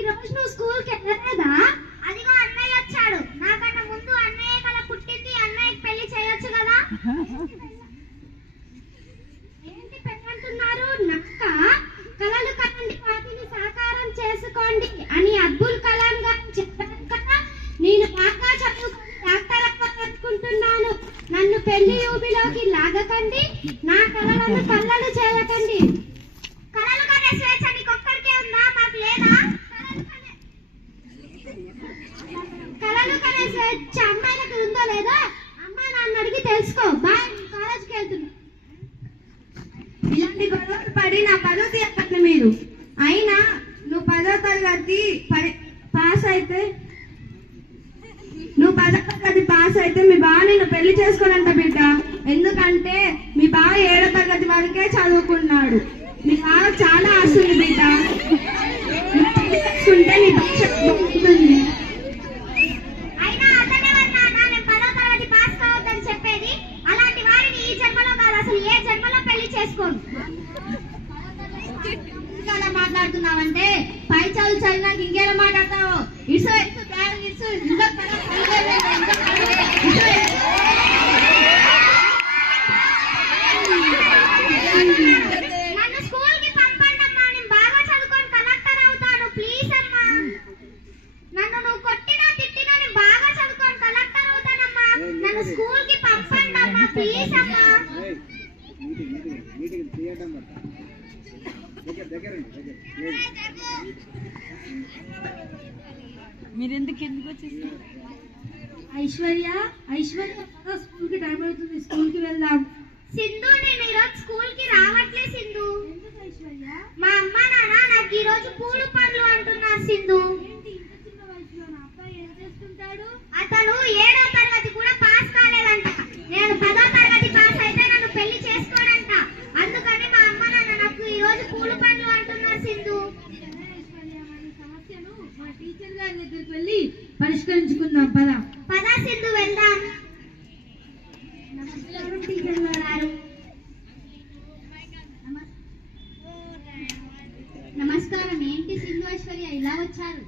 ఈ రోజు నువ్వు స్కూల్కి వెళ్ళలేదా? అదిగో అన్నయ్య వచ్చాడు. నాకన్నా ముందు అన్నయ్య కదా పుట్టింది, అన్నయ్యకి పెళ్లి చేయొచ్చు కదా. ఏంటి పెళ్ళంటున్నారు? నక్క కలలు కనండి, వాటిని సాకారం చేసుకోండి అని అబ్దుల్ కలాం గారు చెప్పారు కదా. నేను బాగా చదువుకుని డాక్టర్ అవ్వాలనుకుంటున్నాను. నన్ను పెళ్లి ఊబిలోకి లాగకండి, నా కలలను కళ్ళలు చేయకండి. కలలు కనే స్వేచ్ఛ నీకొక్కడికే ఉందా? మాకు లేదా? కలలు కనే స్వేచ్ఛ అమ్మాయిలకు ఉందో లేదో అమ్మా నాన్న అడిగి తెలుసుకో. బాయ్, కాలేజ్కి వెళ్తున్నా. ఇలాంటి గొడవలు పడి నా పదవి తీయకండి మీరు. అయినా నువ్వు 10వ తరగతి పాస్ అయితే మీ బావ నిన్ను పెళ్లి చేసుకోనంట బిడ్డ. ఎందుకంటే మీ బావ 7వ తరగతి వరకే చదువుకున్నాడు. మీ బావ చాలా ఆస్తుంది బిడ్డ. ఉంటే నీ భవిష్యత్తు బాగుంటుంది. అయినా అతనెవరు నాన్న నేను 10వ తరగతి పాస్ కావద్దని చెప్పేది? అలాంటి వారిని ఈ జన్మలో కాదు, అసలు ఏ జన్మలో పెళ్లి చేసుకోను. అలా మాట్లాడుతున్నావంటే పై చదువు చదివినాక ఇంకేలా మాట్లాడతావు? ఇసు ఇసు బ్యాగ్ ఇసు ఇంకా నన్ను స్కూల్ కి పంపండి అమ్మా, నేను బాగా చదువుకొని కలెక్టర్ అవుతాను. ప్లీజ్ అమ్మా, నన్ను నువ్వు కొట్టినా తిట్టినా నేను బాగా చదువుకొని కలెక్టర్ అవుతానమ్మా. నన్ను స్కూల్ కి పంపండి అమ్మా, ప్లీజ్ అమ్మా. మీరెందుకు వచ్చేసారు? ఐశ్వర్య స్కూల్ కి టైం అవుతుంది, స్కూల్ కి వెళ్దాం. సింధు, నేను ఈరోజు స్కూల్ కి రావట్లే సింధు. మా అమ్మ నాన్న నాకు ఈ రోజు పూలు పండ్లు అంటున్నారు సింధు. అతను 7వ తరగతి కూడా పాస్ కాలేదంట. నేను 10వ తరగతి పాస్ అయితే నన్ను పెళ్లి చేసుకోడంట. అందుకని మా అమ్మ నాన్న నాకు ఈ రోజు పూలు పండ్లు అంటున్నారు సింధు. సమస్యను మా టీచర్ గారి దగ్గరికి వెళ్ళి పరిష్కరించుకుందాం. పద సింధు వెళ్దాం. నమస్కారం టీచర్ గారు. నమస్కారం. ఏంటి సింధు ఐశ్వర్య ఇలా వచ్చారు?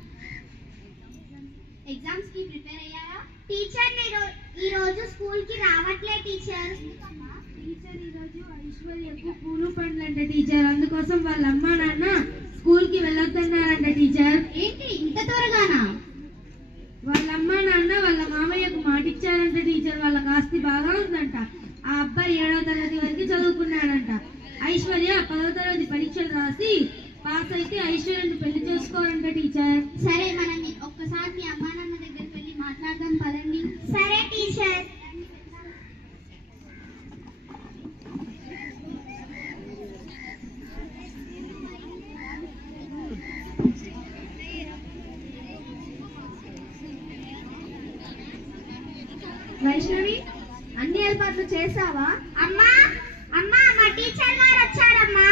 ఎగ్జామ్స్ కి ప్రిపేర్ అయ్యారా? టీచర్ ఈ రోజు స్కూల్ కి రావట్లే టీచర్. టీచర్ ఈ రోజు ఐశ్వర్యకు పూలు పండ్లంట టీచర్. అందుకోసం వాళ్ళ అమ్మ నాన్న స్కూల్ కి వెళ్ళొద్దన్నారంట టీచర్. ఏంటి ఇంత త్వరగానా? వాళ్ళ అమ్మ నాన్న వాళ్ళ మామయ్యకు మాటిచ్చారంట టీచర్. వాళ్ళకి ఆస్తి బాగా ఉందంట. ఆ అబ్బాయి 7వ తరగతి వరకు చదువుకున్నాడంట. ఐశ్వర్య 10వ తరగతి పరీక్షలు రాసి పాస్ అయితే ఐశ్వర్యను పెళ్లి చేసుకోవాలంట టీచర్. సరే, మనం ఒక్కసారి మీ అమ్మా నాన్న దగ్గరికి వెళ్ళి మాట్లాడదాం పదండి. సరే టీచర్. వైష్ణవి, అన్ని ఏర్పాట్లు చేసావా? అమ్మా మా టీచర్ గారు వచ్చారమ్మా.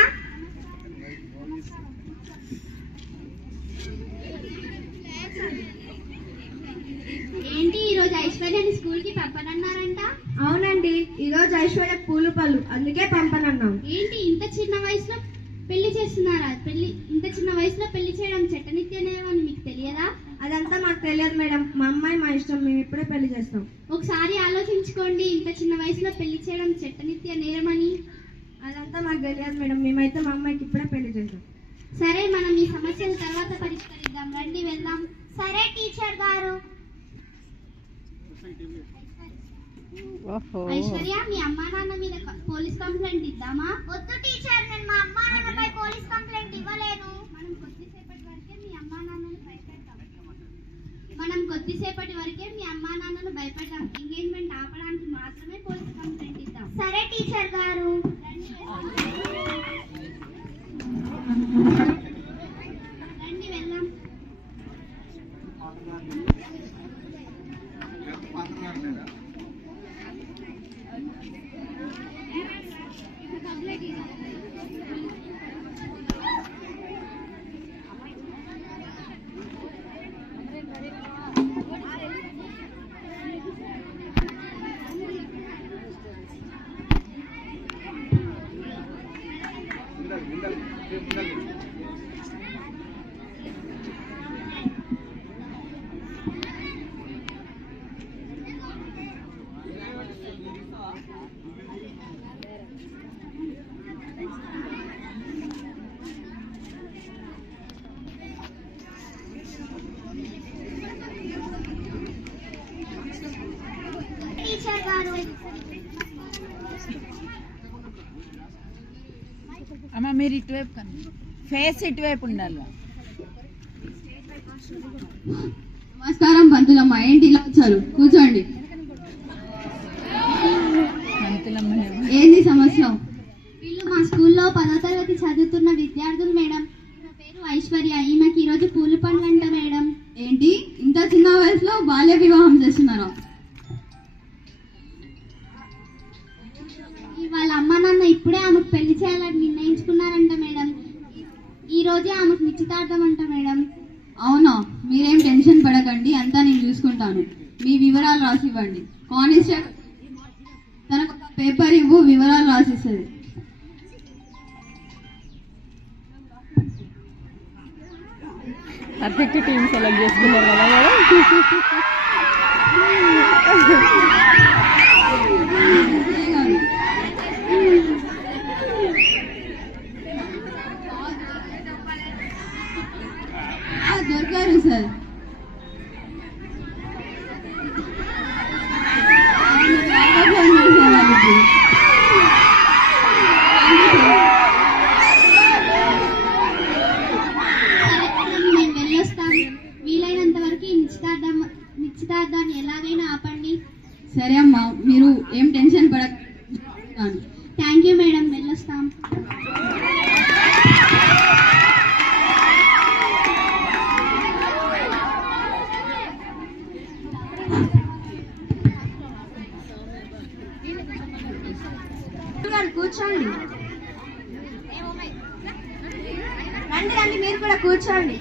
ఏంటి ఈ రోజు ఐశ్వర్యని స్కూల్ కి పంపనన్నారంట? అవునండి, ఈ రోజు ఐశ్వర్య పూలు పళ్ళు, అందుకే పంపనన్నాం. ఏంటి ఇంత చిన్న వయసులో పెళ్లి చేస్తున్నారా? ఇంత చిన్న వయసులో పెళ్లి చేయడం చట్టనిత్యనేమని మీకు తెలియదా? అదంతా మాకు తెలియదు మేడం. మా అమ్మాయి మా ఇష్టం, మేము ఇప్పుడే పెళ్లి చేస్తాం. ఒకసారి ఆలోచించుకోండి, ఇంత చిన్న వయసులో పెళ్లి చేయడం చట్టనిత్య నేరమని. అదంతా మాకు తెలియదు మేడం. మేమైతే మా అమ్మాయికి ఇప్పుడే పెళ్లి చేస్తాం. సరే, మనం ఈ సమస్యను తర్వాత పరిష్కరిద్దాం. రండి వెళ్దాం. సరే టీచర్ గారు. ఐశ్వర్య, మీ అమ్మా నాన్న మీద పోలీస్ కంప్లైంట్ ఇద్దామా? వద్దు టీచర్, నేను మా అమ్మా నాన్నపై పోలీస్ కంప్లైంట్ ఇవ్వలేను. మనం కొద్దిసేపటి వరకే మీ అమ్మా నాన్నను భయపెడతాం. ఎంగేజ్మెంట్ ఆపడానికి మాత్రమే పోలీస్ కంప్లైంట్ ఇద్దాం. సరే టీచర్ గారు. రండి వెళ్దాం. అమ్మ మీరు ఇటువైపు కన్నా ఫేస్ ఇటువైపు ఉండాలి. నమస్కారం పంతులమ్మ, ఏంటి ఇలా వచ్చారు? కూర్చోండి. ఏంది సమస్య? వీళ్ళు మా స్కూల్లో 10వ తరగతి చదువుతున్న విద్యార్థులు మేడం. ఈమె పేరు ఐశ్వర్య. ఈమెకి ఈరోజు పూల పండ్లు అంట మేడం. ఏంటి ఇంత చిన్న వయసులో బాల్య వివాహం చేస్తున్నారా? వాళ్ళ అమ్మ నాన్న ఇప్పుడే ఆమెకు పెళ్లి చేయాలని నిర్ణయించుకున్నారంట మేడం. ఈ రోజే ఆమెకు నిశ్చితార్థం అంట మేడం. అవునా? మీరేం టెన్షన్ పడకండి, అంతా నేను చూసుకుంటాను. మీ వివరాలు రాసివ్వండి. కానిస్టేబుల్ తనకు ఒక పేపర్ ఇవ్వు, వివరాలు రాసిస్తుంది. పర్ఫెక్ట్ టీమ్ సెలెక్ట్ చేసుకున్నారు కదా మేడం. దొరికారు సార్. మేము వెళ్ళొస్తాం. వీలైనంత వరకు ఈ నిశ్చితార్థాన్ని ఎలాగైనా ఆపండి. సరే అమ్మా, మీరు ఏం టెన్షన్ పడకండి. థ్యాంక్ యూ మేడం, వెళ్ళొస్తాం. కూర్చోండి. రండి రండి, మీరు కూడా కూర్చోండి.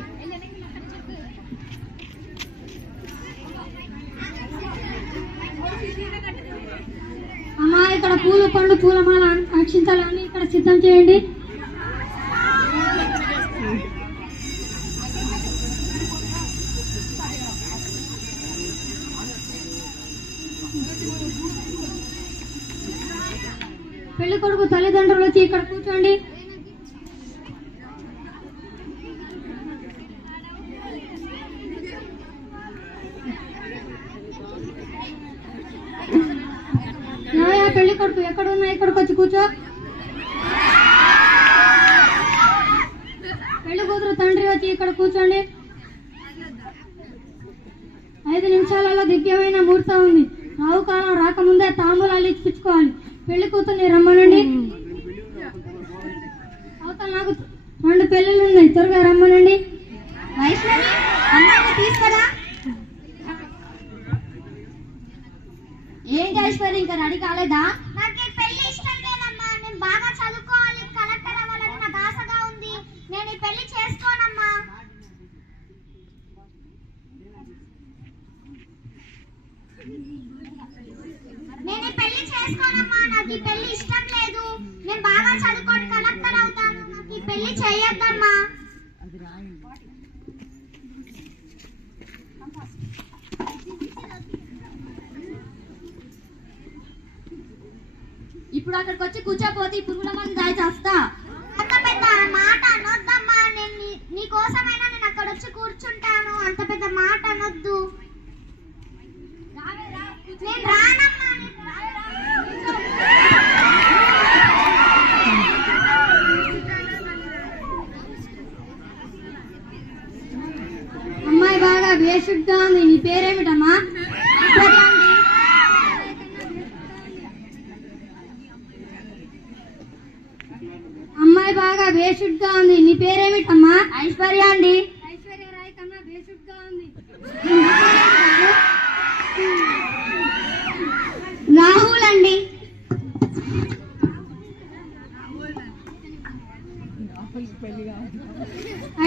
అమ్మా, ఇక్కడ పూలు పండ్లు పూలమాల అక్షింతలన్నీ ఇక్కడ సిద్ధం చేయండి. పెళ్లి కొడుకు తల్లిదండ్రులు వచ్చి ఇక్కడ కూర్చోండి. పెళ్లి కొడుకు ఎక్కడున్నా ఇక్కడికి వచ్చి కూర్చో. పెళ్లి కూతురు తండ్రి వచ్చి ఇక్కడ కూర్చోండి. 5 నిమిషాలలో దివ్యమైన ముహూర్తం ఉంది. రావుకాలం రాకముందే తాంబూలాలు ఇచ్చిపుచ్చుకోవాలి. పెళ్లి కూతుర్ని రమ్మనండి. అవతల నాకు 2 పెళ్లిళ్ళు ఉన్నాయి, త్వరగా రమ్మనండి. వైష్ణవి, అమ్మాయిని తీసుకురా. ఏంటి ఐశ్వర్య, ఇంకా రెడీ కాలేదా? నాకు ఈ పెళ్లి ఇష్టం లేదమ్మా. నేను బాగా చదువుకోవాలి, కలెక్టర్ అవ్వాలని నాకు ఆశగా ఉంది. నేను ఈ పెళ్లి చేసుకోనమ్మా. నేను ఈ పెళ్లి చేసుకోనమ్మా. నాకు ఈ పెళ్లి ఇష్టం లేదు. నేను బాగా చదువుకొని కలెక్టర్ అవుతాను. నాకు ఈ పెళ్లి చేయొద్దమ్మా. ఇప్పుడు అక్కడికి వచ్చి కూర్చోపోతే ఈ పురుగుల మంది దాయి చేస్తా. అంత పెద్ద మాట అనొద్దమ్మా. నేను నీ కోసమైనా నేను అక్కడ వచ్చి కూర్చుంటాను. అంత పెద్ద మాట అనొద్దు. నేను రానమ్మా. అమ్మాయి బాగా బేసిక్గా ఉంది. నీ పేరేమిటమ్మా? అమ్మాయి బాగా బేసిక్గా ఉంది. నీ పేరేమిటమ్మా? ఐశ్వర్య అండి. ఐశ్వర్య రాయ్ కన్నా బేసిక్గా ఉంది. రాహుల్ అండి.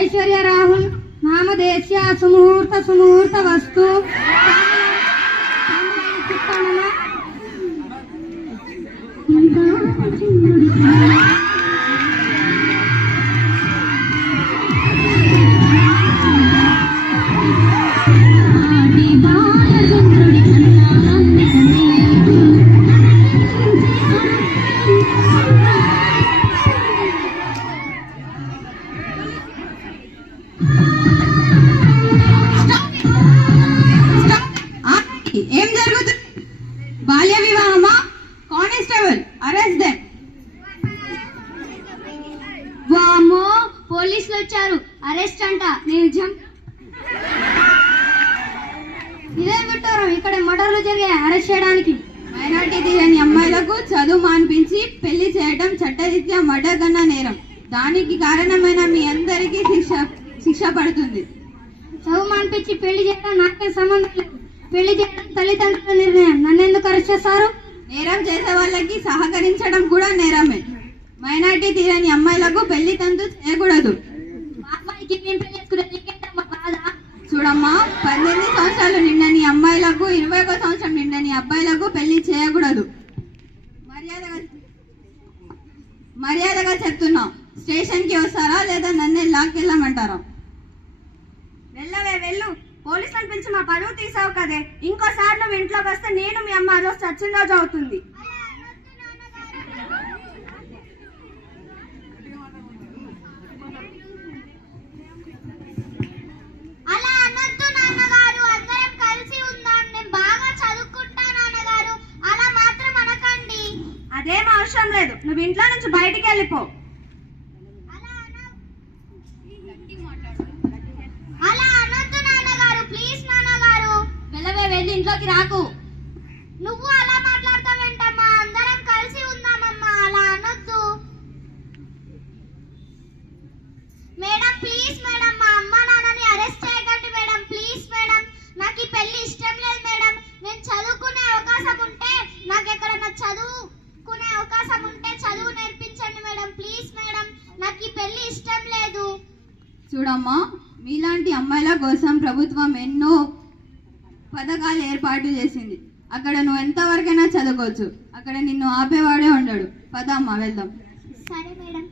ఐశ్వర్య రాహుల్ నామదేశ్య సుముహూర్త వస్తు. ఏం జరుగుతుంది? బాల్య వివాహమా? Constable, arrest them. పోలీసులు వచ్చారు, అరెస్ట్ అంట. నేను ఇదేం పెట్టారు, ఇక్కడ మర్డర్లు జరిగాయి, అరెస్ట్ చేయడానికి. మైనార్టీ తీరని అమ్మాయిలకు చదువు మాన్పించి పెళ్లి చేయడం చట్టరీత్యా మర్డర్ కన్నా నేరం. దానికి కారణమైన మీ అందరికీ శిక్ష పడుతుంది. చదువు మానిపించి పెళ్లి చేయడం నాకేం సంబంధం లేదు. పెళ్లి చేయడం తల్లిదండ్రుల నిర్ణయం. నన్ను ఎందుకు అరెస్ట్ చేస్తారు? నేరం చేసే వాళ్ళకి సహకరించడం కూడా నేరమే. మైనార్టీ తీరని అమ్మాయిలకు పెళ్లి తంతు చేయకూడదు. అబ్బాయికి మేము పెళ్లి చేసుకునే నీకేంటమ్మా బాధ? చూడమ్మా, 18 సంవత్సరాలు నిండని అమ్మాయిలకు 21 సంవత్సరం నిండని అబ్బాయిలకు పెళ్లి చేయకూడదు. మర్యాదగా చెప్తున్నా, స్టేషన్ కి వస్తారా లేదా నన్నే లాక్కెళ్ళమంటారా? వెళ్ళవే వెళ్ళు. పోలీసులను పిలిచి మా పరువు తీసావు కదే. ఇంకోసారి నువ్వు ఇంట్లోకి వస్తే నేను మీ అమ్మ రోజు చచ్చిన రోజు అవుతుంది. అలా అనొద్దు నాన్నగారు, అందరం కలిసి ఉందాం. నేను బాగా చదువుకుంటా నాన్నగారు, అలా మాత్రం అనకండి. అదేం అవసరం లేదు, నువ్వు ఇంట్లో నుంచి బయటికి వెళ్ళిపో. అలా అనొద్దు నాన్నగారు, ప్లీజ్ నాన్నగారు. వెళ్ళవే, వెళ్ళి ఇంట్లోకి రాకు. నువ్వు అలా మాట్లాడతావేంటమ్మా? అందరం కలిసి ఉందామమ్మా, అలా అనొద్దు. మేడం ప్లీజ్ మేడం, మా అమ్మ నాన్నని అరెస్ట్ చేయకండి మేడం, ప్లీజ్ మేడం. నాకు ఈ పెళ్లి ఇష్టం లేదు మేడం. నేను చదువుకునే అవకాశం ఉంటే, నాకు ఎక్కడన్నా చదువుకునే అవకాశం ఉంటే చదువు నేర్పించండి మేడం, ప్లీజ్ మేడం. నాకు ఈ పెళ్లి ఇష్టం లేదు. చూడమ్మా, మీలాంటి అమ్మాయిల కోసం ప్రభుత్వం ఎన్నో పథకాలు ఏర్పాటు చేసింది. అక్కడ నువ్వు ఎంతవరకైనా చదువుకోవచ్చు. అక్కడ నిన్ను ఆపేవాడే ఉండడు. పదమ్మా, వెళ్దాం. సరే మేడం.